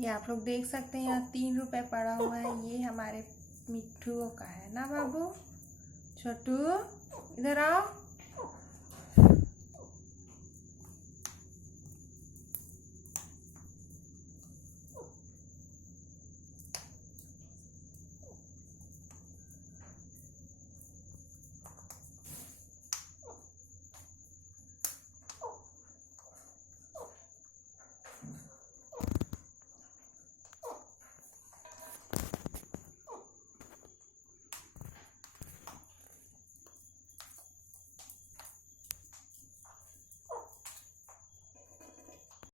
ये आप लोग देख सकते हैं, यहाँ 3 रुपए पड़ा हुआ है। ये हमारे मिट्ठुओं का है ना बाबू। छोटू इधर आओ।